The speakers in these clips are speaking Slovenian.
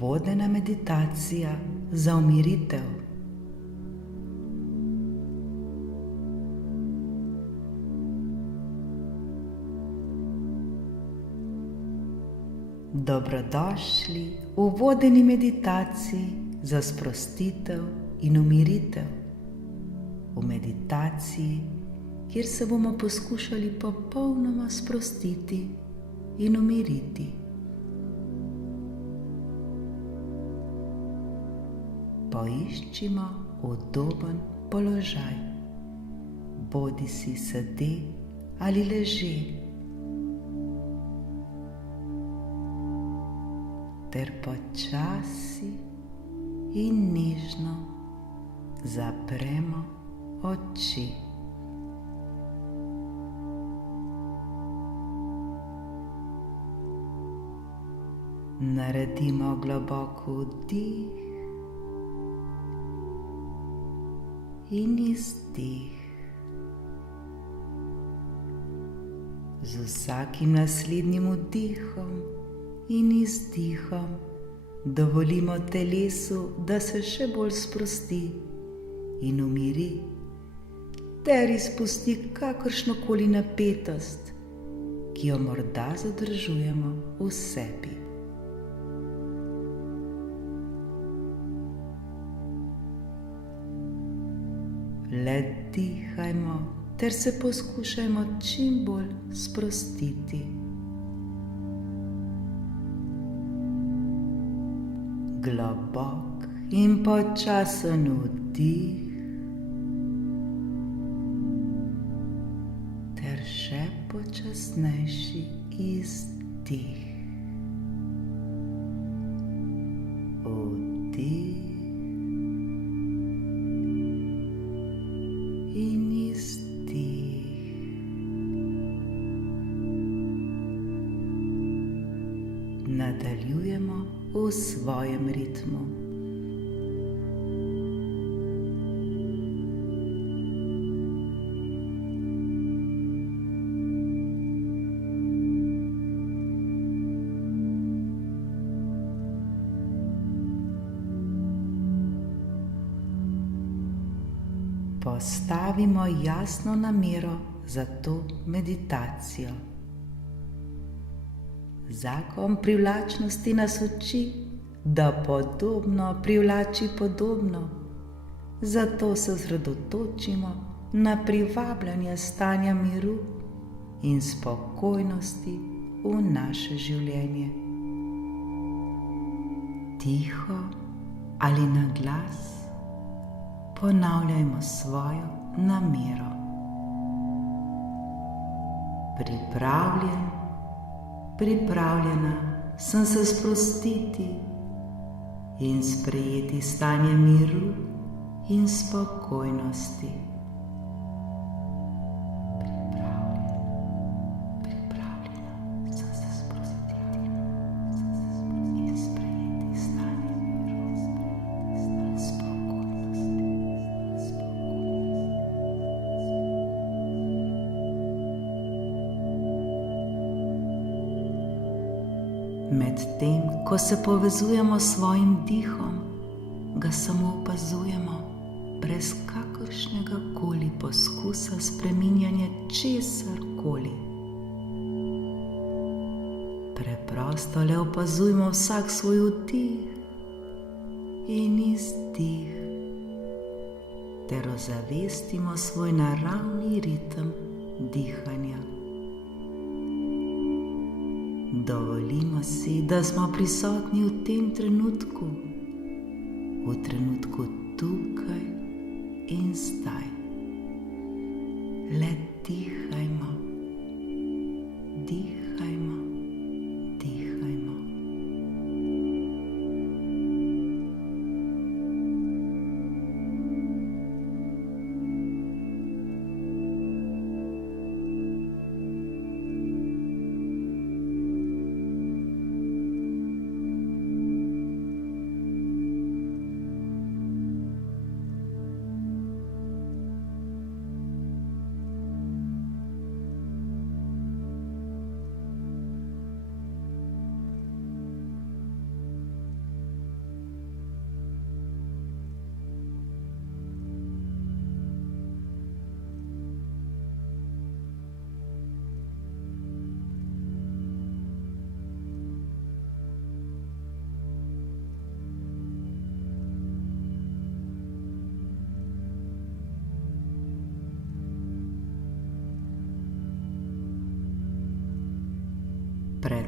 Vodena meditacija za umiritev. Dobrodošli v vodeni meditaciji za sprostitev in umiritev. V meditaciji, kjer se bomo poskušali popolnoma sprostiti in umiriti. Poiščimo udoben položaj, bodisi sede ali leže, ter počasi in nežno zapremo oči. Naredimo globok vdih in izdih. Z vsakim naslednjim vdihom in izdihom dovolimo telesu, da se še bolj sprosti in umiri, ter izpusti kakršnokoli napetost, ki jo morda zadržujemo v sebi. Le dihajmo ter se poskušajmo čim bolj sprostiti. Globok in počasen vdih ter še počasnejši izdih. Vdih in izdih. Nadaljujemo v svojem ritmu. Postavimo jasno namero za to meditacijo. Zakon privlačnosti nas uči, da podobno privlači podobno. Zato se osredotočimo na privabljanje stanja miru in spokojnosti v naše življenje. Tiho ali na glas ponavljajmo svojo namero. Pripravljen, pripravljena sem se sprostiti in sprejeti stanje miru in spokojnosti. Medtem, ko se povezujemo s svojim dihom, ga samo opazujemo, brez kakršnega koli poskusa spreminjanja česarkoli. Preprosto le opazujmo vsak svoj vdih in izdih, ter ozavestimo svoj naravni ritem dihanja. Dovolimo si, da smo prisotni v tem trenutku, v trenutku tukaj in zdaj. Le dihajmo, dihajmo, dihajmo.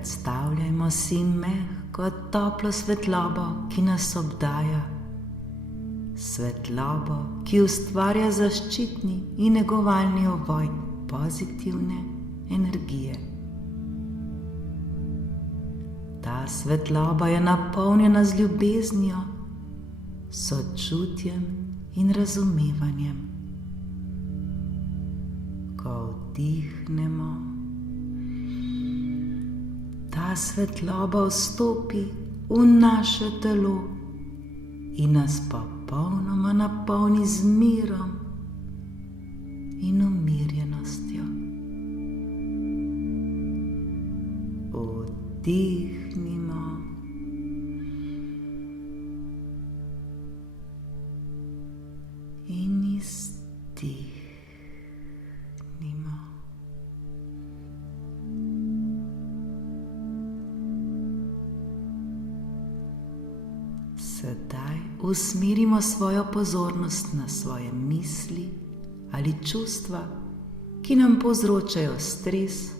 Predstavljajmo si mehko, toplo svetlobo, ki nas obdaja. Svetlobo, ki ustvarja zaščitni in negovalni ovoj pozitivne energije. Ta svetloba je napolnjena z ljubeznijo, sočutjem in razumevanjem. Ko vdihnemo, ta svetloba vstopi v naše telo in nas popolnoma napolni z mirom in umirjenostjo. Vdihnimo in izdihnimo. Sedaj usmerimo svojo pozornost na svoje misli ali čustva, ki nam povzročajo stres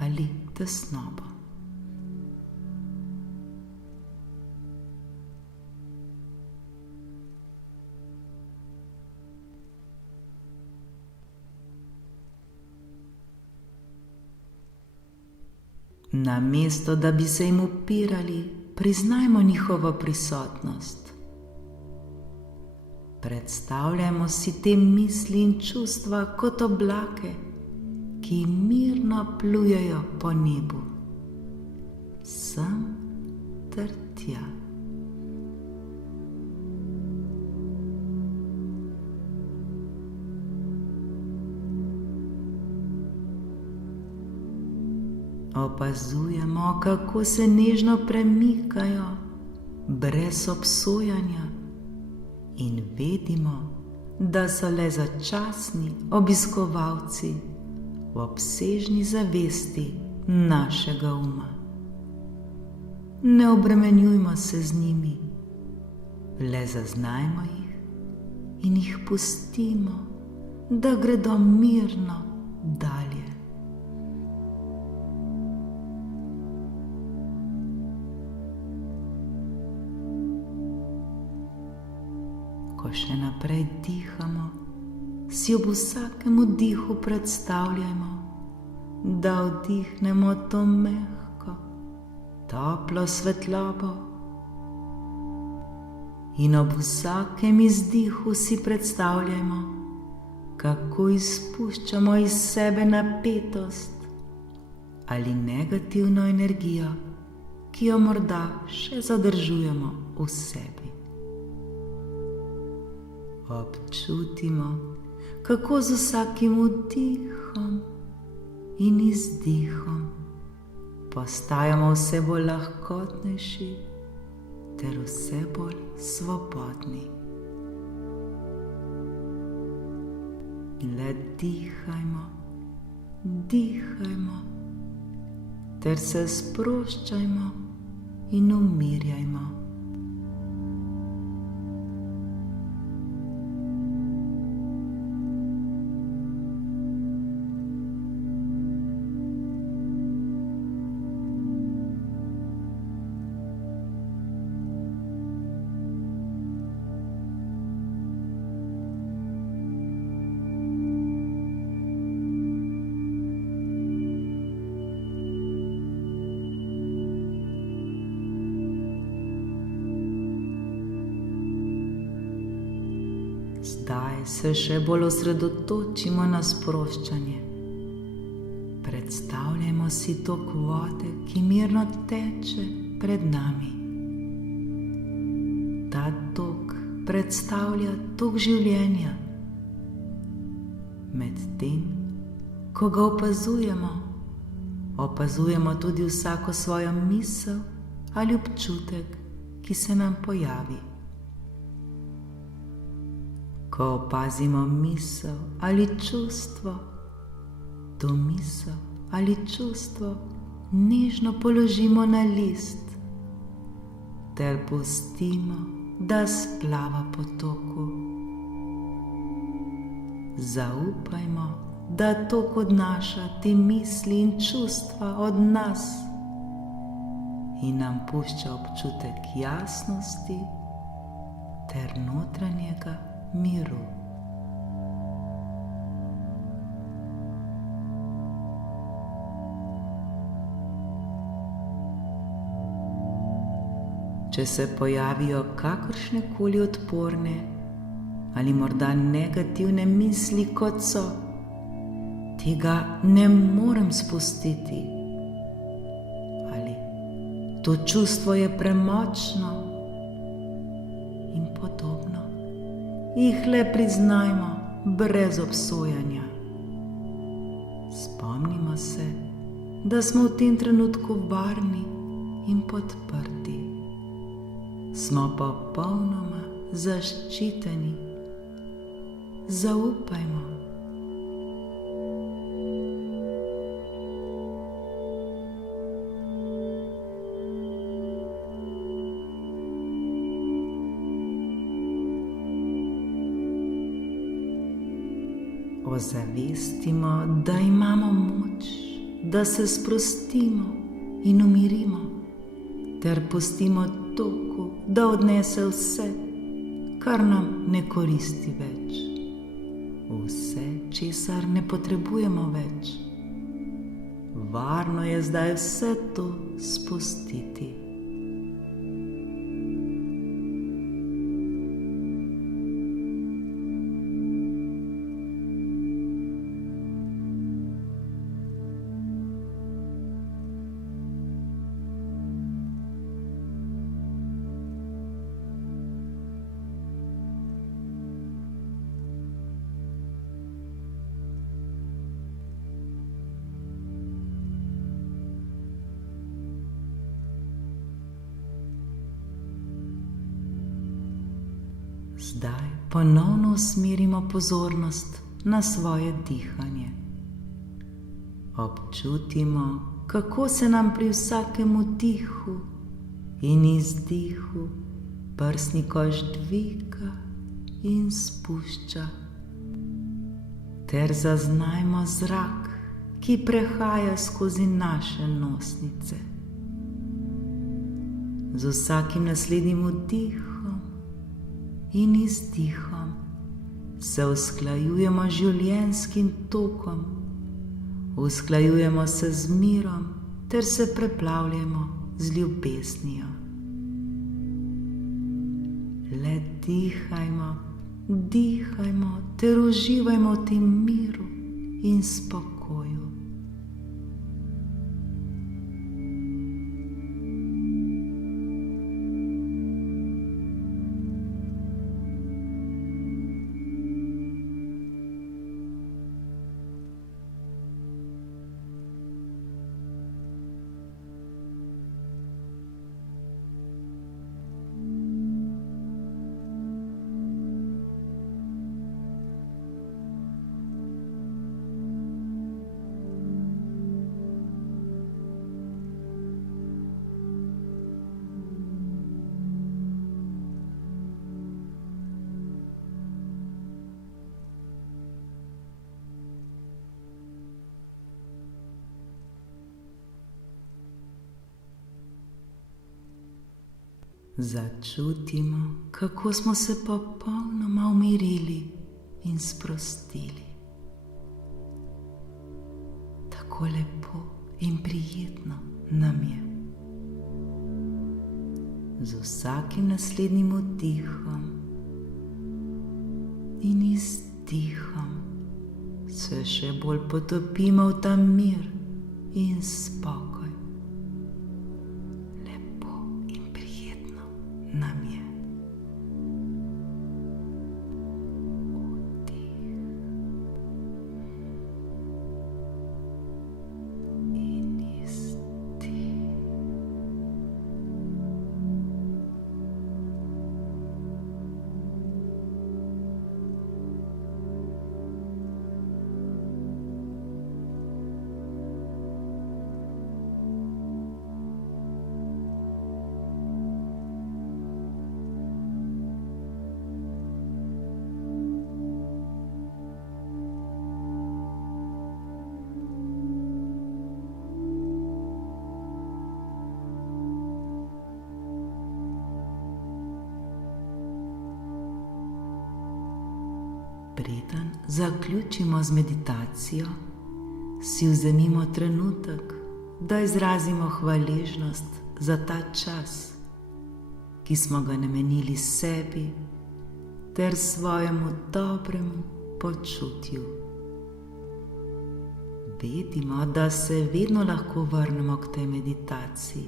ali tesnobo. Namesto da bi se jim upirali, priznajmo njihovo prisotnost. Predstavljajmo si te misli in čustva kot oblake, ki mirno plujejo po nebu, sem ter tja. Opazujemo, kako se nežno premikajo, brez obsojanja, in vedimo, da so le začasni obiskovalci v obsežni zavesti našega uma. Ne obremenjujmo se z njimi, le zaznajmo jih in jih pustimo, da gredo mirno dalje. Ko še naprej dihamo, si ob vsakem vdihu predstavljajmo, da vdihnemo to mehko, toplo svetlobo in ob vsakem izdihu si predstavljajmo, kako izpuščamo iz sebe napetost ali negativno energijo, ki jo morda še zadržujemo v sebi. Občutimo, kako z vsakim vdihom in izdihom postajamo vse bolj lahkotnejši ter vse bolj svobodni. Le dihajmo, dihajmo ter se sproščajmo in umirjajmo. Zdaj se še bolj osredotočimo na sproščanje. Predstavljajmo si tok vode, ki mirno teče pred nami. Ta tok predstavlja tok življenja. Medtem, ko ga opazujemo, opazujemo tudi vsako svojo misel ali občutek, ki se nam pojavi. Ko opazimo misel ali čustvo, to misel ali čustvo nežno položimo na list ter pustimo, da splava po toku. Zaupajmo, da tok odnaša te misli in čustva od nas in nam pušča občutek jasnosti ter notranjega miru. Če se pojavijo kakršne koli odporne ali morda negativne misli, kot so: tega ne morem spustiti, ali to čustvo je premočno in podobno, jih le priznajmo brez obsojanja. Spomnimo se, da smo v tem trenutku varni in podprti. Smo popolnoma zaščiteni. Zaupajmo. Ozavestimo, da imamo moč, da se sprostimo in umirimo, ter pustimo toku, da odnese vse, kar nam ne koristi več. Vse, česar ne potrebujemo več. Varno je zdaj vse to spustiti. Zdaj ponovno usmerimo pozornost na svoje dihanje. Občutimo, kako se nam pri vsakem vdihu in izdihu prsni koš dviga in spušča, ter zaznajmo zrak, ki prehaja skozi naše nosnice. Z vsakim naslednjim vdihom in izdihom se usklajujemo z življenjskim tokom, usklajujemo se z mirom ter se preplavljamo z ljubeznijo. Le dihajmo, dihajmo ter uživajmo v tem miru in spokoju. Začutimo, kako smo se popolnoma umirili in sprostili. Tako lepo in prijetno nam je. Z vsakim naslednjim vdihom in izdihom se še bolj potopimo v ta mir in spokoj. Nam je. Vdih in izdih. Preden zaključimo z meditacijo, si vzemimo trenutek, da izrazimo hvaležnost za ta čas, ki smo ga namenili sebi ter svojemu dobremu počutju. Vedimo, da se vedno lahko vrnemo k tej meditaciji,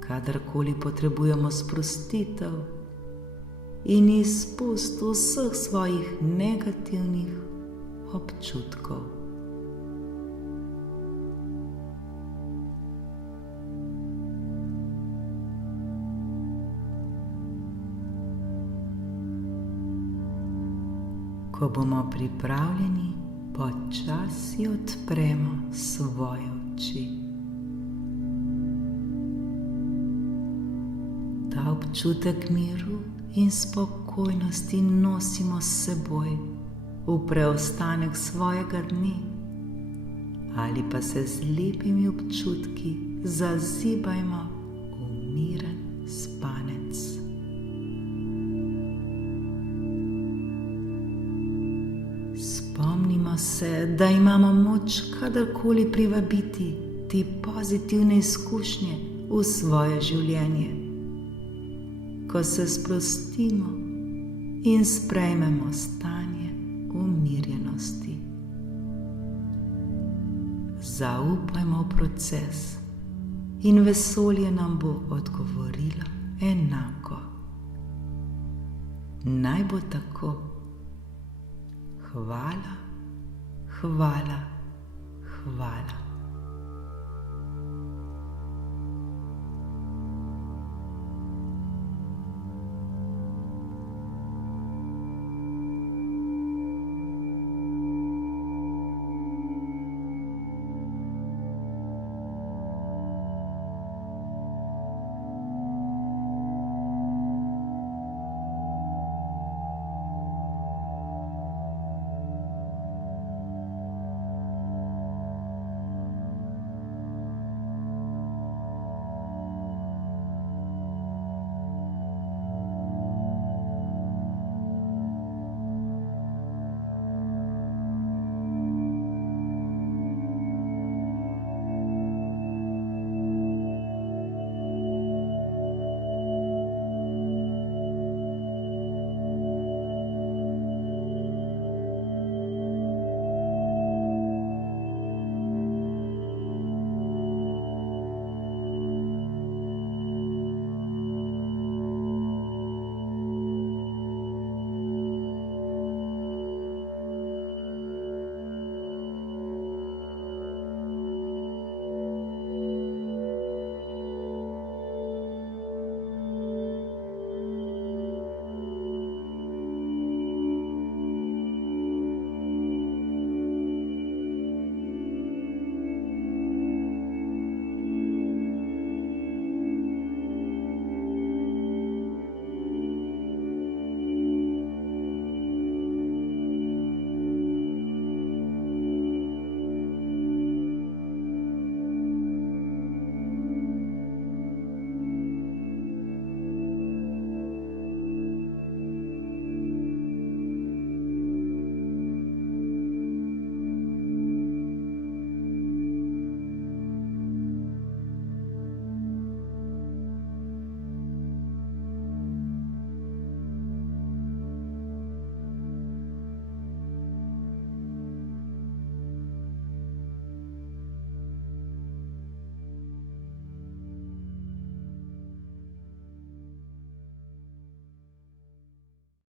kadarkoli potrebujemo sprostitev in izpust vseh svojih negativnih občutkov. Ko bomo pripravljeni, počasi odpremo svoje oči. Ta občutek miru in spokojnosti nosimo s seboj v preostanek svojega dne, ali pa se z lepimi občutki zazibajmo v miren spanec. Spomnimo se, da imamo moč kadarkoli privabiti te pozitivne izkušnje v svoje življenje. Ko se sprostimo in sprejmemo stanje umirjenosti. Zaupajmo v proces in vesolje nam bo odgovorilo enako. Naj bo tako. Hvala, hvala, hvala.